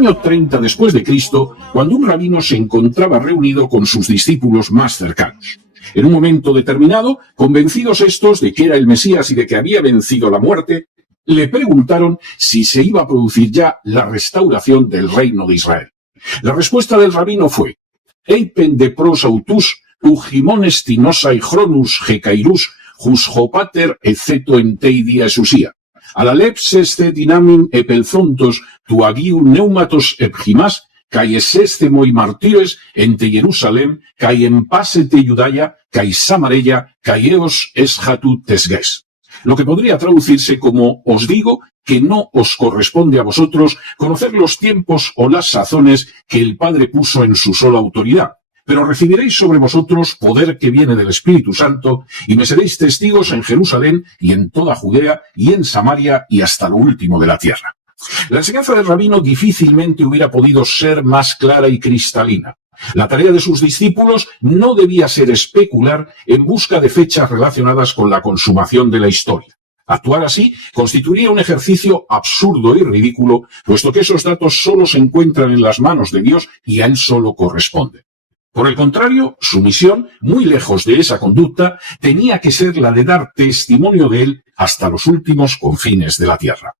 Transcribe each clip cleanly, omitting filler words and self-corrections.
año 30 después de Cristo, cuando un rabino se encontraba reunido con sus discípulos más cercanos. En un momento determinado, convencidos estos de que era el Mesías y de que había vencido la muerte, le preguntaron si se iba a producir ya la restauración del reino de Israel. La respuesta del rabino fue: «Eipen de pros autus, ugimones tinosai chronus gecairus, jus hopater eceto entei dia esusia. Alalepseste dinamin epelzontos tu agiu neumatos epgimas, kai eseste moi martires ente Jerusalem, kai empasete Judaya, kai Samareya, kai eos esjatu tesges». Lo que podría traducirse como: os digo que no os corresponde a vosotros conocer los tiempos o las sazones que el Padre puso en su sola autoridad, pero recibiréis sobre vosotros poder que viene del Espíritu Santo, y me seréis testigos en Jerusalén y en toda Judea y en Samaria y hasta lo último de la tierra. La enseñanza del rabino difícilmente hubiera podido ser más clara y cristalina. La tarea de sus discípulos no debía ser especular en busca de fechas relacionadas con la consumación de la historia. Actuar así constituiría un ejercicio absurdo y ridículo, puesto que esos datos solo se encuentran en las manos de Dios y a Él solo corresponden. Por el contrario, su misión, muy lejos de esa conducta, tenía que ser la de dar testimonio de Él hasta los últimos confines de la tierra.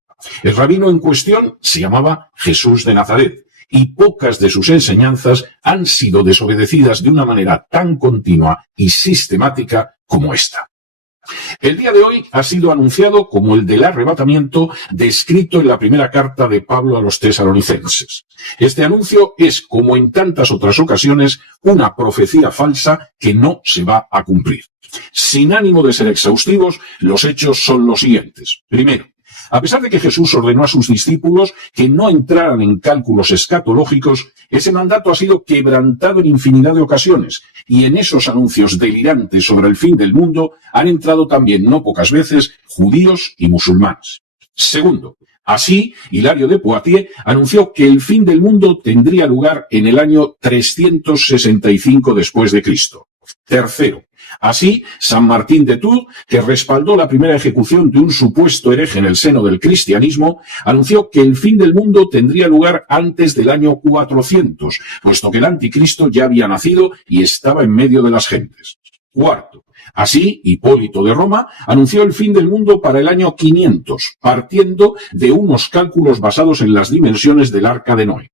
El rabino en cuestión se llamaba Jesús de Nazaret, y pocas de sus enseñanzas han sido desobedecidas de una manera tan continua y sistemática como esta. El día de hoy ha sido anunciado como el del arrebatamiento descrito en la primera carta de Pablo a los tesalonicenses. Este anuncio es, como en tantas otras ocasiones, una profecía falsa que no se va a cumplir. Sin ánimo de ser exhaustivos, los hechos son los siguientes. Primero, a pesar de que Jesús ordenó a sus discípulos que no entraran en cálculos escatológicos, ese mandato ha sido quebrantado en infinidad de ocasiones, y en esos anuncios delirantes sobre el fin del mundo han entrado también no pocas veces judíos y musulmanes. Segundo, así, Hilario de Poitiers anunció que el fin del mundo tendría lugar en el año 365 después de Cristo. Tercero, así, San Martín de Tours, que respaldó la primera ejecución de un supuesto hereje en el seno del cristianismo, anunció que el fin del mundo tendría lugar antes del año 400, puesto que el anticristo ya había nacido y estaba en medio de las gentes. Cuarto, así, Hipólito de Roma anunció el fin del mundo para el año 500, partiendo de unos cálculos basados en las dimensiones del Arca de Noé.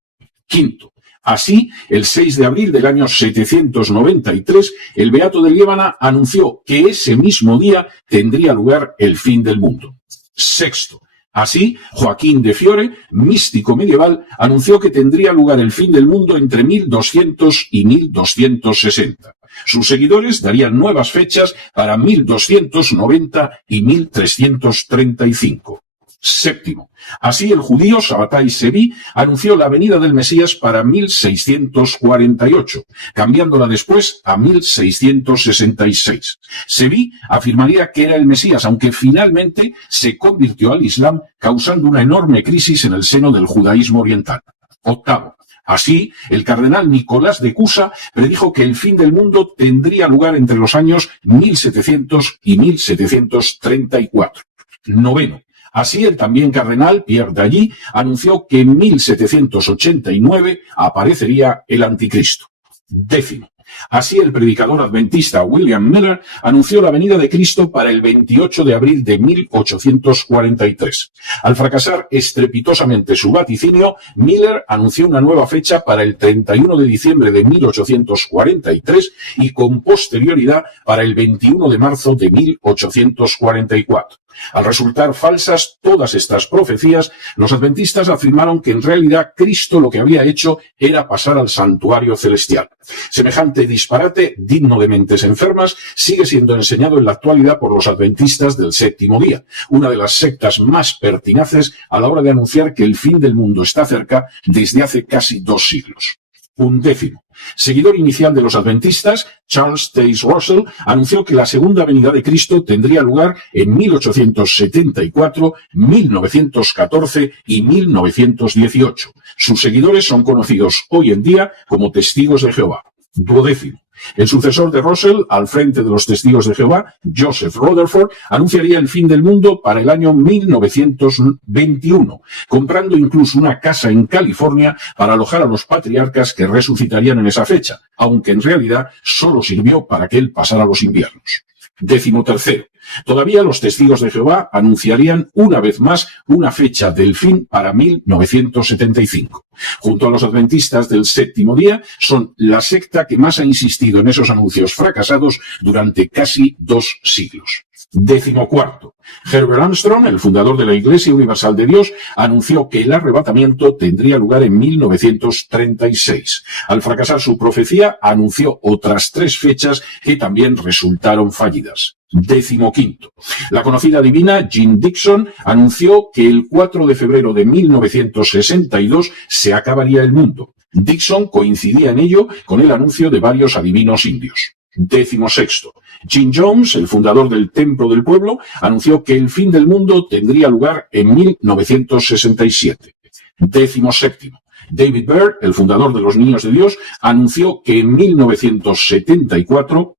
Quinto, así, el 6 de abril del año 793, el Beato de Liébana anunció que ese mismo día tendría lugar el fin del mundo. Sexto, así, Joaquín de Fiore, místico medieval, anunció que tendría lugar el fin del mundo entre 1200 y 1260. Sus seguidores darían nuevas fechas para 1290 y 1335. Séptimo, así el judío Sabbatai Sevi anunció la venida del Mesías para 1648, cambiándola después a 1666. Sevi afirmaría que era el Mesías, aunque finalmente se convirtió al Islam, causando una enorme crisis en el seno del judaísmo oriental. Octavo, así, el cardenal Nicolás de Cusa predijo que el fin del mundo tendría lugar entre los años 1700 y 1734. Noveno, así, el también cardenal Pierre Dailly anunció que en 1789 aparecería el anticristo. Décimo, así el predicador adventista William Miller anunció la venida de Cristo para el 28 de abril de 1843. Al fracasar estrepitosamente su vaticinio, Miller anunció una nueva fecha para el 31 de diciembre de 1843 y con posterioridad para el 21 de marzo de 1844. Al resultar falsas todas estas profecías, los adventistas afirmaron que en realidad Cristo lo que había hecho era pasar al santuario celestial. Semejante disparate, digno de mentes enfermas, sigue siendo enseñado en la actualidad por los adventistas del séptimo día, una de las sectas más pertinaces a la hora de anunciar que el fin del mundo está cerca desde hace casi 2 siglos. Undécimo, seguidor inicial de los adventistas, Charles Taze Russell anunció que la segunda venida de Cristo tendría lugar en 1874, 1914 y 1918. Sus seguidores son conocidos hoy en día como testigos de Jehová. Duodécimo. El sucesor de Russell al frente de los Testigos de Jehová, Joseph Rutherford, anunciaría el fin del mundo para el año 1921, comprando incluso una casa en California para alojar a los patriarcas que resucitarían en esa fecha, aunque en realidad solo sirvió para que él pasara los inviernos. 13º. Todavía los Testigos de Jehová anunciarían una vez más una fecha del fin para 1975. Junto a los adventistas del séptimo día, son la secta que más ha insistido en esos anuncios fracasados durante casi 2 siglos. 14º. Herbert Armstrong, el fundador de la Iglesia Universal de Dios, anunció que el arrebatamiento tendría lugar en 1936. Al fracasar su profecía, anunció otras 3 fechas que también resultaron fallidas. 15º. La conocida divina Jean Dixon anunció que el 4 de febrero de 1962 se acabaría el mundo. Dixon coincidía en ello con el anuncio de varios adivinos indios. 16º. Jim Jones, el fundador del Templo del Pueblo, anunció que el fin del mundo tendría lugar en 1967. 17º. David Byrd, el fundador de los Niños de Dios, anunció que en 1974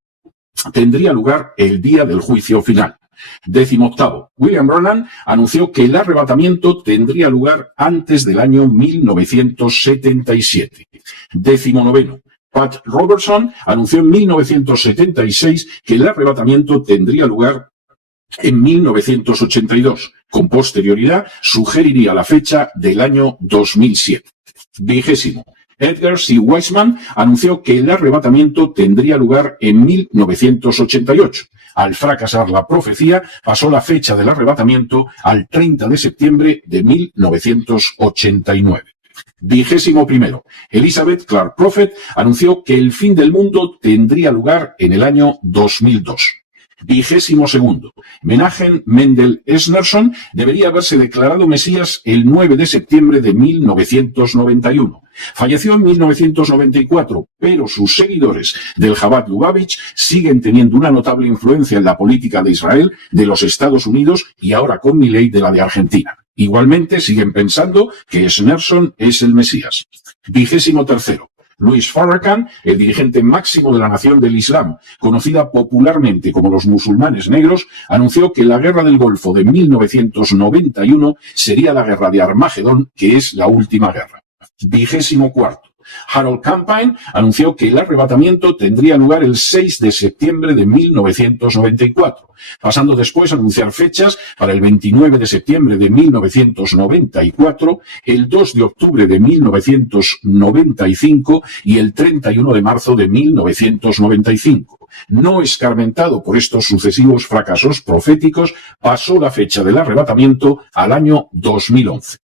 tendría lugar el día del juicio final. 18º. William Branham anunció que el arrebatamiento tendría lugar antes del año 1977. 19º. Pat Robertson anunció en 1976 que el arrebatamiento tendría lugar en 1982. Con posterioridad, sugeriría la fecha del año 2007. 20º. Edgar C. Weissman anunció que el arrebatamiento tendría lugar en 1988. Al fracasar la profecía, pasó la fecha del arrebatamiento al 30 de septiembre de 1989. 21º. Elizabeth Clark Prophet anunció que el fin del mundo tendría lugar en el año 2002. 22º. Menachem Mendel Schneerson debería haberse declarado Mesías el 9 de septiembre de 1991. Falleció en 1994, pero sus seguidores del Chabad Lubavitch siguen teniendo una notable influencia en la política de Israel, de los Estados Unidos y ahora con Milei de la de Argentina. Igualmente siguen pensando que Schneerson es el Mesías. 23º. Louis Farrakhan, el dirigente máximo de la Nación del Islam, conocida popularmente como los musulmanes negros, anunció que la Guerra del Golfo de 1991 sería la Guerra de Armagedón, que es la última guerra. 24º. Harold Campaign anunció que el arrebatamiento tendría lugar el 6 de septiembre de 1994, pasando después a anunciar fechas para el 29 de septiembre de 1994, el 2 de octubre de 1995 y el 31 de marzo de 1995. No escarmentado por estos sucesivos fracasos proféticos, pasó la fecha del arrebatamiento al año 2011.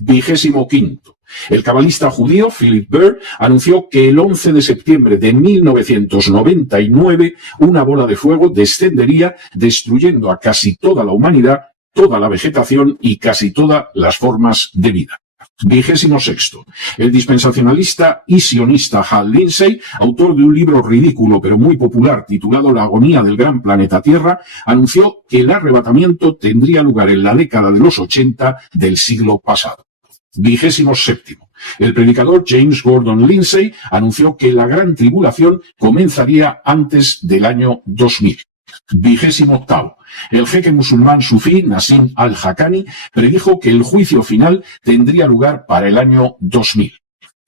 25º. El cabalista judío Philip Byrd anunció que el 11 de septiembre de 1999 una bola de fuego descendería destruyendo a casi toda la humanidad, toda la vegetación y casi todas las formas de vida. 26º. El dispensacionalista y sionista Hal Lindsey, autor de un libro ridículo pero muy popular titulado La agonía del gran planeta Tierra, anunció que el arrebatamiento tendría lugar en la década de los 80 del siglo pasado. 27º. El predicador James Gordon Lindsay anunció que la gran tribulación comenzaría antes del año 2000. 28º. El jeque musulmán sufí Nassim al-Haqqani predijo que el juicio final tendría lugar para el año 2000.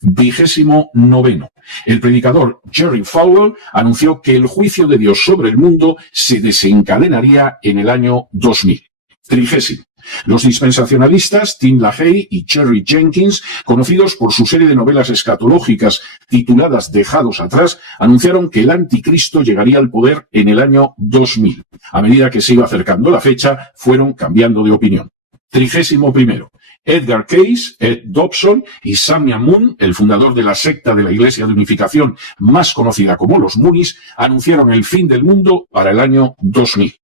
29º. El predicador Jerry Falwell anunció que el juicio de Dios sobre el mundo se desencadenaría en el año 2000. 30º. Los dispensacionalistas Tim LaHaye y Cherry Jenkins, conocidos por su serie de novelas escatológicas tituladas Dejados atrás, anunciaron que el anticristo llegaría al poder en el año 2000. A medida que se iba acercando la fecha, fueron cambiando de opinión. 31º. Edgar Cayce, Ed Dobson y Samia Moon, el fundador de la secta de la Iglesia de Unificación más conocida como los Moonies, anunciaron el fin del mundo para el año 2000.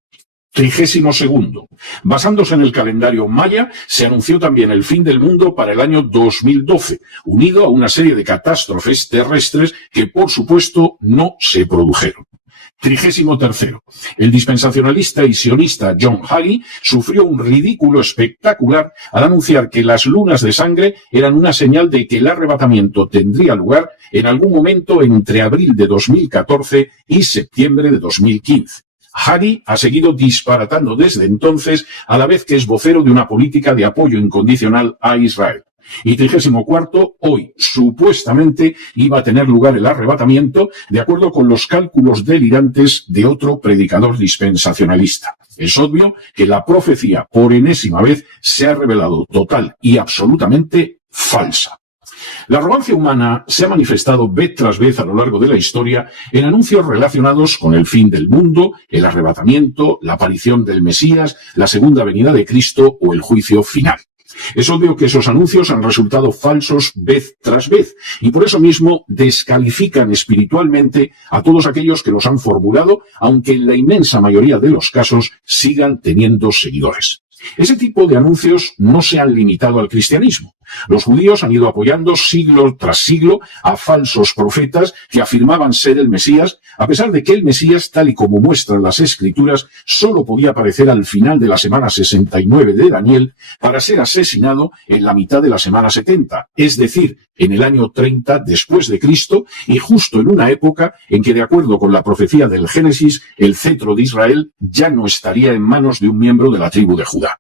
32º. Basándose en el calendario maya, se anunció también el fin del mundo para el año 2012, unido a una serie de catástrofes terrestres que, por supuesto, no se produjeron. 33. El dispensacionalista y sionista John Hagee sufrió un ridículo espectacular al anunciar que las lunas de sangre eran una señal de que el arrebatamiento tendría lugar en algún momento entre abril de 2014 y septiembre de 2015. Hagee ha seguido disparatando desde entonces, a la vez que es vocero de una política de apoyo incondicional a Israel. Y 34, hoy, supuestamente, iba a tener lugar el arrebatamiento, de acuerdo con los cálculos delirantes de otro predicador dispensacionalista. Es obvio que la profecía, por enésima vez, se ha revelado total y absolutamente falsa. La arrogancia humana se ha manifestado vez tras vez a lo largo de la historia en anuncios relacionados con el fin del mundo, el arrebatamiento, la aparición del Mesías, la segunda venida de Cristo o el juicio final. Es obvio que esos anuncios han resultado falsos vez tras vez y por eso mismo descalifican espiritualmente a todos aquellos que los han formulado, aunque en la inmensa mayoría de los casos sigan teniendo seguidores. Ese tipo de anuncios no se han limitado al cristianismo. Los judíos han ido apoyando siglo tras siglo a falsos profetas que afirmaban ser el Mesías, a pesar de que el Mesías, tal y como muestran las Escrituras, solo podía aparecer al final de la semana 69 de Daniel para ser asesinado en la mitad de la semana 70, es decir, en el año 30 después de Cristo y justo en una época en que, de acuerdo con la profecía del Génesis, el cetro de Israel ya no estaría en manos de un miembro de la tribu de Judá.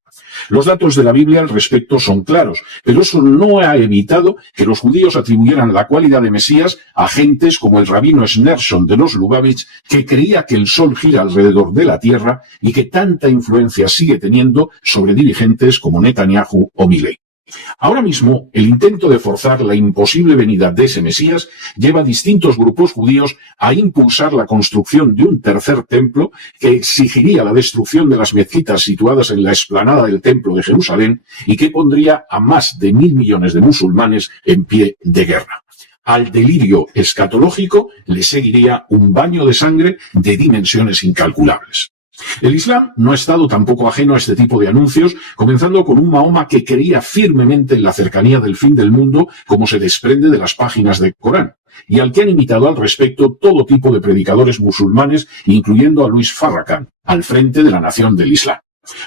Los datos de la Biblia al respecto son claros, pero eso no ha evitado que los judíos atribuyeran la cualidad de Mesías a gentes como el rabino Schneerson de los Lubavitch, que creía que el sol gira alrededor de la tierra y que tanta influencia sigue teniendo sobre dirigentes como Netanyahu o Milei. Ahora mismo, el intento de forzar la imposible venida de ese Mesías lleva a distintos grupos judíos a impulsar la construcción de un tercer templo que exigiría la destrucción de las mezquitas situadas en la explanada del Templo de Jerusalén y que pondría a más de 1.000 millones de musulmanes en pie de guerra. Al delirio escatológico le seguiría un baño de sangre de dimensiones incalculables. El Islam no ha estado tampoco ajeno a este tipo de anuncios, comenzando con un Mahoma que creía firmemente en la cercanía del fin del mundo, como se desprende de las páginas del Corán, y al que han imitado al respecto todo tipo de predicadores musulmanes, incluyendo a Louis Farrakhan, al frente de la nación del Islam.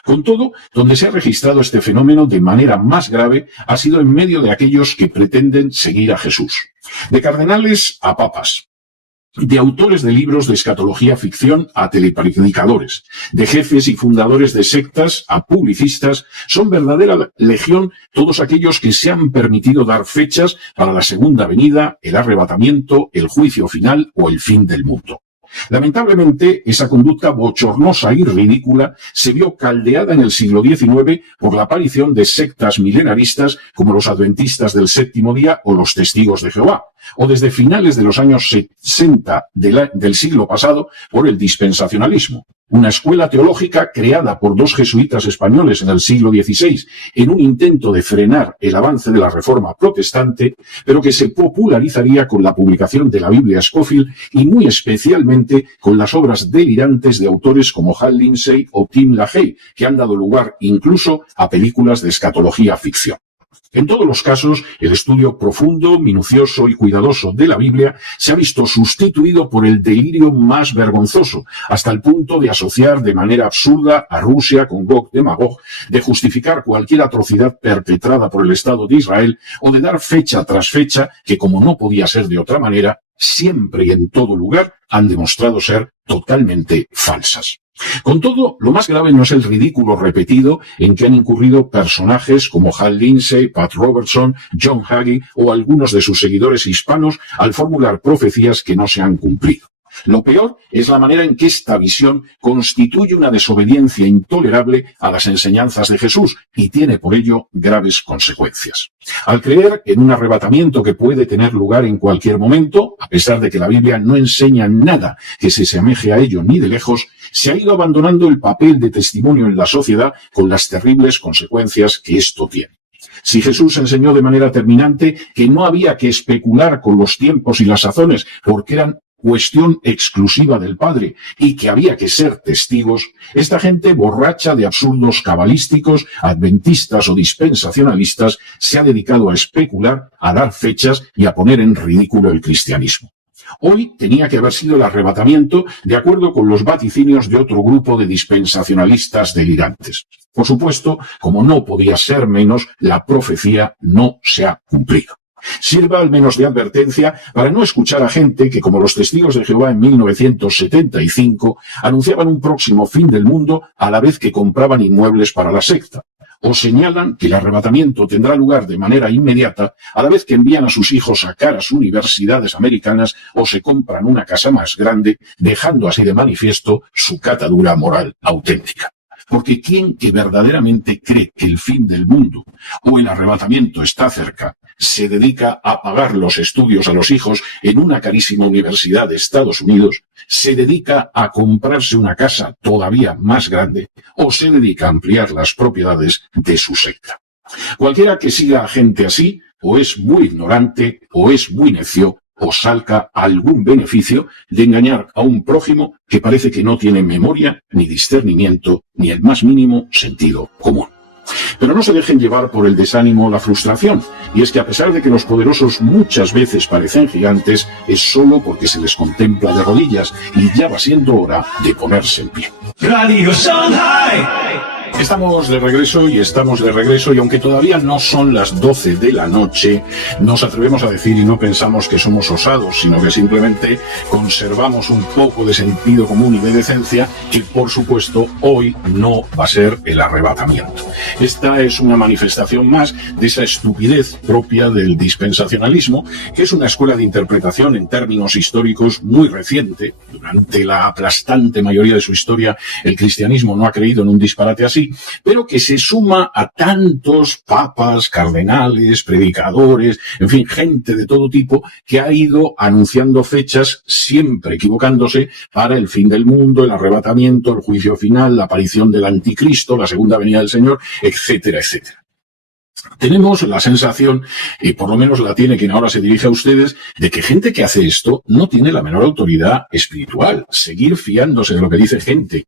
Con todo, donde se ha registrado este fenómeno de manera más grave ha sido en medio de aquellos que pretenden seguir a Jesús. De cardenales a papas, de autores de libros de escatología ficción a telepredicadores, de jefes y fundadores de sectas a publicistas, son verdadera legión todos aquellos que se han permitido dar fechas para la segunda venida, el arrebatamiento, el juicio final o el fin del mundo. Lamentablemente, esa conducta bochornosa y ridícula se vio caldeada en el siglo XIX por la aparición de sectas milenaristas como los adventistas del séptimo día o los testigos de Jehová, o desde finales de los años 60 del siglo pasado por el dispensacionalismo, una escuela teológica creada por dos jesuitas españoles en el siglo XVI en un intento de frenar el avance de la reforma protestante, pero que se popularizaría con la publicación de la Biblia Scofield y muy especialmente con las obras delirantes de autores como Hal Lindsey o Tim LaHaye, que han dado lugar incluso a películas de escatología ficción. En todos los casos, el estudio profundo, minucioso y cuidadoso de la Biblia se ha visto sustituido por el delirio más vergonzoso, hasta el punto de asociar de manera absurda a Rusia con Gog de Magog, de justificar cualquier atrocidad perpetrada por el Estado de Israel o de dar fecha tras fecha que, como no podía ser de otra manera, siempre y en todo lugar han demostrado ser totalmente falsas. Con todo, lo más grave no es el ridículo repetido en que han incurrido personajes como Hal Lindsey, Pat Robertson, John Hagee o algunos de sus seguidores hispanos al formular profecías que no se han cumplido. Lo peor es la manera en que esta visión constituye una desobediencia intolerable a las enseñanzas de Jesús y tiene por ello graves consecuencias. Al creer en un arrebatamiento que puede tener lugar en cualquier momento, a pesar de que la Biblia no enseña nada que se asemeje a ello ni de lejos, se ha ido abandonando el papel de testimonio en la sociedad con las terribles consecuencias que esto tiene. Si Jesús enseñó de manera terminante que no había que especular con los tiempos y las sazones porque eran cuestión exclusiva del Padre y que había que ser testigos, esta gente borracha de absurdos cabalísticos, adventistas o dispensacionalistas se ha dedicado a especular, a dar fechas y a poner en ridículo el cristianismo. Hoy tenía que haber sido el arrebatamiento de acuerdo con los vaticinios de otro grupo de dispensacionalistas delirantes. Por supuesto, como no podía ser menos, la profecía no se ha cumplido. Sirva al menos de advertencia para no escuchar a gente que, como los testigos de Jehová en 1975, anunciaban un próximo fin del mundo a la vez que compraban inmuebles para la secta. O señalan que el arrebatamiento tendrá lugar de manera inmediata a la vez que envían a sus hijos a caras universidades americanas o se compran una casa más grande, dejando así de manifiesto su catadura moral auténtica. Porque quien que verdaderamente cree que el fin del mundo o el arrebatamiento está cerca, se dedica a pagar los estudios a los hijos en una carísima universidad de Estados Unidos, se dedica a comprarse una casa todavía más grande o se dedica a ampliar las propiedades de su secta. Cualquiera que siga a gente así, o es muy ignorante, o es muy necio, o saca algún beneficio de engañar a un prójimo que parece que no tiene memoria, ni discernimiento, ni el más mínimo sentido común. Pero no se dejen llevar por el desánimo o la frustración, y es que a pesar de que los poderosos muchas veces parecen gigantes, es solo porque se les contempla de rodillas y ya va siendo hora de ponerse en pie. Radio Shanghai. Estamos de regreso y aunque todavía no son las 12 de la noche, nos atrevemos a decir y no pensamos que somos osados, sino que simplemente conservamos un poco de sentido común y de decencia, que por supuesto hoy no va a ser el arrebatamiento. Esta es una manifestación más de esa estupidez propia del dispensacionalismo, que es una escuela de interpretación en términos históricos muy reciente. Durante la aplastante mayoría de su historia, el cristianismo no ha creído en un disparate así, pero que se suma a tantos papas, cardenales, predicadores, en fin, gente de todo tipo que ha ido anunciando fechas, siempre equivocándose, para el fin del mundo, el arrebatamiento, el juicio final, la aparición del anticristo, la segunda venida del Señor, etcétera, etcétera. Tenemos la sensación, y por lo menos la tiene quien ahora se dirige a ustedes, de que gente que hace esto no tiene la menor autoridad espiritual. Seguir fiándose de lo que dice gente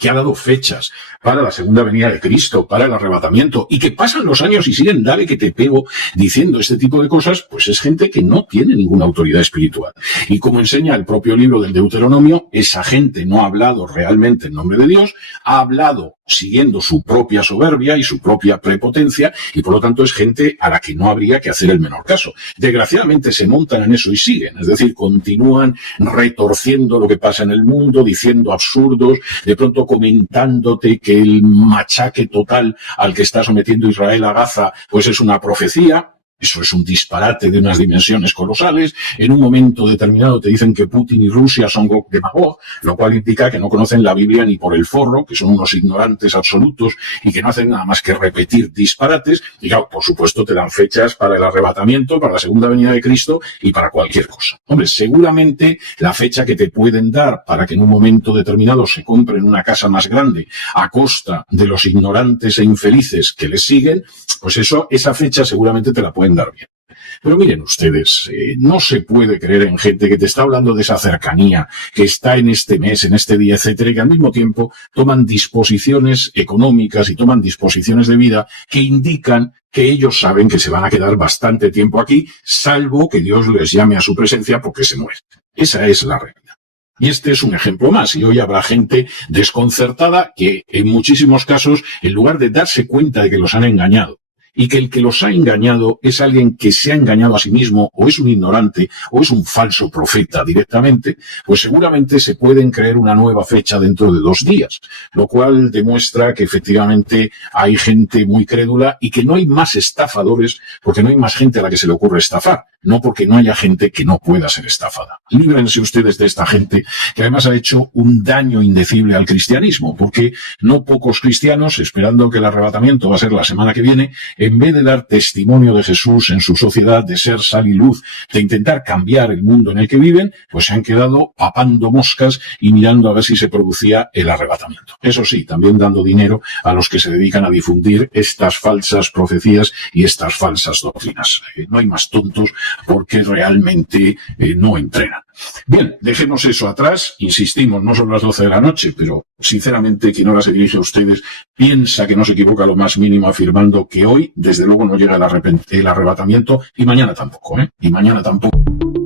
que ha dado fechas para la segunda venida de Cristo, para el arrebatamiento, y que pasan los años y siguen dale que te pego diciendo este tipo de cosas, pues es gente que no tiene ninguna autoridad espiritual. Y como enseña el propio libro del Deuteronomio, esa gente no ha hablado realmente en nombre de Dios, ha hablado siguiendo su propia soberbia y su propia prepotencia, y por lo tanto es gente a la que no habría que hacer el menor caso. Desgraciadamente se montan en eso y siguen, es decir, continúan retorciendo lo que pasa en el mundo, diciendo absurdos, de pronto comentándote que el machaque total al que está sometiendo Israel a Gaza pues es una profecía. Eso es un disparate de unas dimensiones colosales. En un momento determinado te dicen que Putin y Rusia son demagog, lo cual indica que no conocen la Biblia ni por el forro, que son unos ignorantes absolutos y que no hacen nada más que repetir disparates. Y claro, por supuesto te dan fechas para el arrebatamiento, para la segunda venida de Cristo y para cualquier cosa. Hombre, seguramente la fecha que te pueden dar para que en un momento determinado se compren una casa más grande a costa de los ignorantes e infelices que les siguen, pues esa fecha seguramente te la pueden dar bien. Pero miren ustedes, no se puede creer en gente que te está hablando de esa cercanía, que está en este mes, en este día, etcétera, y que al mismo tiempo toman disposiciones económicas y toman disposiciones de vida que indican que ellos saben que se van a quedar bastante tiempo aquí, salvo que Dios les llame a su presencia porque se mueren. Esa es la realidad. Y este es un ejemplo más, y hoy habrá gente desconcertada que en muchísimos casos, en lugar de darse cuenta de que los han engañado, y que el que los ha engañado es alguien que se ha engañado a sí mismo, o es un ignorante, o es un falso profeta directamente, pues seguramente se pueden creer una nueva fecha dentro de 2 días, lo cual demuestra que efectivamente hay gente muy crédula y que no hay más estafadores porque no hay más gente a la que se le ocurre estafar, no porque no haya gente que no pueda ser estafada. Líbrense ustedes de esta gente que además ha hecho un daño indecible al cristianismo, porque no pocos cristianos, esperando que el arrebatamiento va a ser la semana que viene, en vez de dar testimonio de Jesús en su sociedad, de ser sal y luz, de intentar cambiar el mundo en el que viven, pues se han quedado papando moscas y mirando a ver si se producía el arrebatamiento. Eso sí, también dando dinero a los que se dedican a difundir estas falsas profecías y estas falsas doctrinas. No hay más tontos porque realmente no entrenan. Bien, dejemos eso atrás, insistimos, no son las 12 de la noche, pero sinceramente quien ahora se dirige a ustedes piensa que no se equivoca lo más mínimo afirmando que hoy, desde luego, no llega el arrebatamiento y mañana tampoco, Y mañana tampoco.